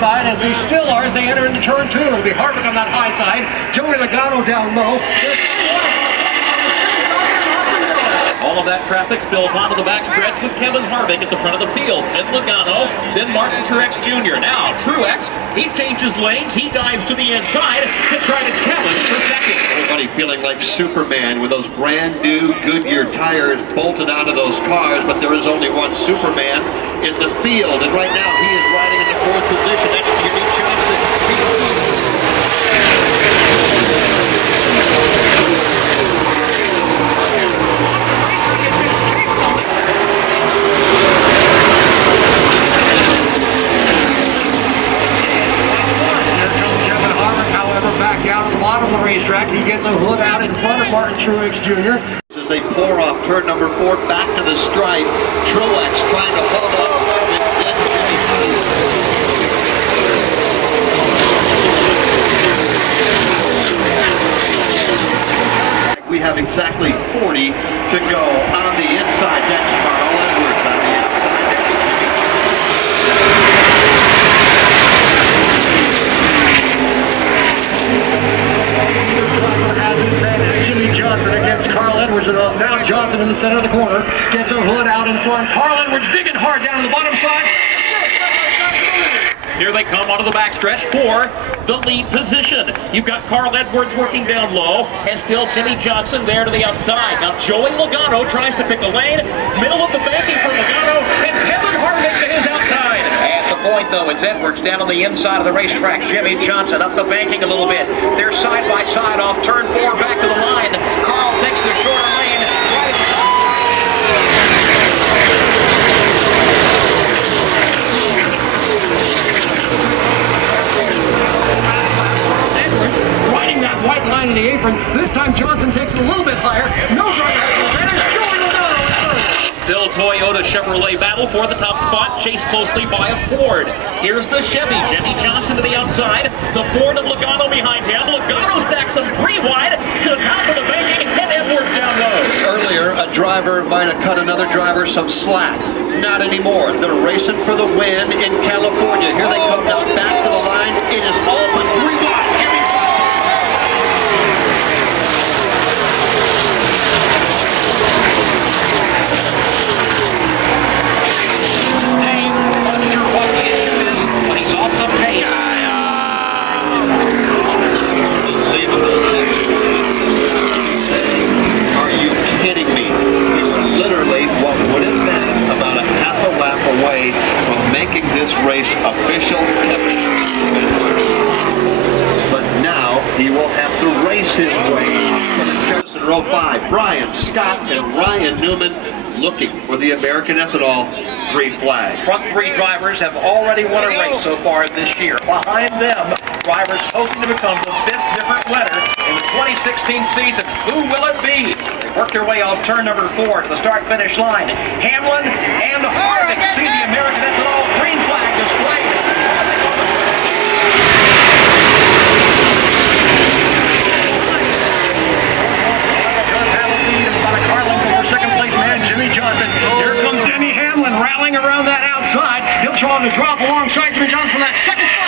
side, as they still are as they enter into turn 2. It'll be Harvick on that high side. Joey Logano down low. All of that traffic spills onto the backstretch with Kevin Harvick at the front of the field. Then Logano, then Martin Truex Jr. Now Truex, he changes lanes. He dives to the inside to try to challenge for second. Everybody feeling like Superman with those brand new Goodyear tires bolted out of those cars, but there is only one Superman in the field, and right now he is riding in the 4th position. That's Jimmie Johnson. Racetrack. He gets a hood out in front of Martin Truex Jr. As they pour off turn number 4 back to the stripe, Truex trying to hold up. We have exactly 40 to go on the inside. That's Carl Edwards on the outside. Jimmie Johnson against Carl Edwards, and now Johnson in the center of the corner gets a hood out in front. Carl Edwards digging hard down to the bottom side. Here they come onto the backstretch for the lead position. You've got Carl Edwards working down low, and still Jimmie Johnson there to the outside. Now Joey Logano tries to pick a lane, middle of the banking for Logano, and Kevin Harvick to his outside. At the point though, it's Edwards down on the inside of the racetrack. Jimmie Johnson up the banking a little bit. They're side by side off turn 4 back to the line. Carl takes the shorter lane. Riding that white line in the apron. This time Johnson takes it a little bit higher. No driver has advantage. Joey Logano. Still Toyota Chevrolet battle for the top spot, chased closely by a Ford. Here's the Chevy. Jimmie Johnson to the outside. The Ford of Logano behind him. Logano stacks them 3 wide to the top of the banking, and Edwards down low. Earlier, a driver might have cut another driver some slack. Not anymore. They're racing for the win in California. Here they come now back to the line. It is all but 3 wide. This race official, but now he will have to race his way. In row 5, Brian Scott and Ryan Newman looking for the American Ethanol green flag. Front 3 drivers have already won a race so far this year. Behind them, drivers hoping to become the 5th different winner in the 2016 season. Who will it be? They've worked their way off turn number 4 to the start-finish line. Hamlin and Harvick see the American Ethanol green flag displayed. Second place man, Jimmie Johnson. Here comes Denny Hamlin rallying around that outside. He'll try to drop alongside Jimmie Johnson from that second spot.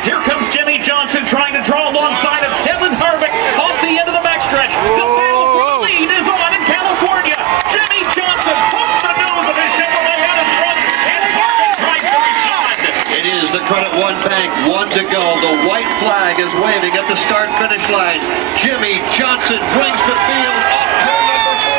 Here comes Jimmie Johnson trying to draw alongside of Kevin Harvick off the end of the backstretch. The battle for the lead is on in California. Jimmie Johnson pokes the nose of his Chevrolet out in front, and Harvick tries to respond. It is the Credit One Bank, 1 to go. The white flag is waving at the start-finish line. Jimmie Johnson brings the field off turn number 4.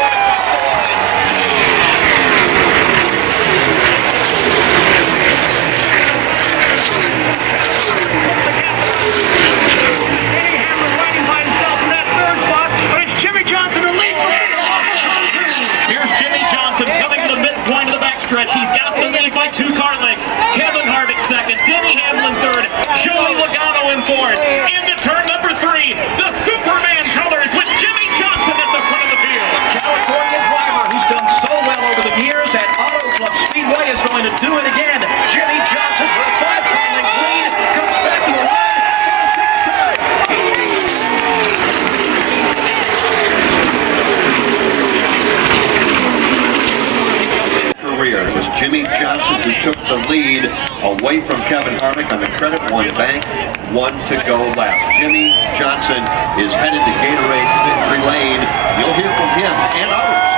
Here's Jimmie Johnson coming to the midpoint of the backstretch. He's got the lead by 2 car lengths. Kevin Harvick second, Denny Hamlin third, Joey Logano in fourth. Into turn number 3, the Superman colors with Jimmie Johnson at the front of away from Kevin Harvick on the Credit One bank. 1 to go lap. Jimmie Johnson is headed to Gatorade Victory Lane. You'll hear from him and others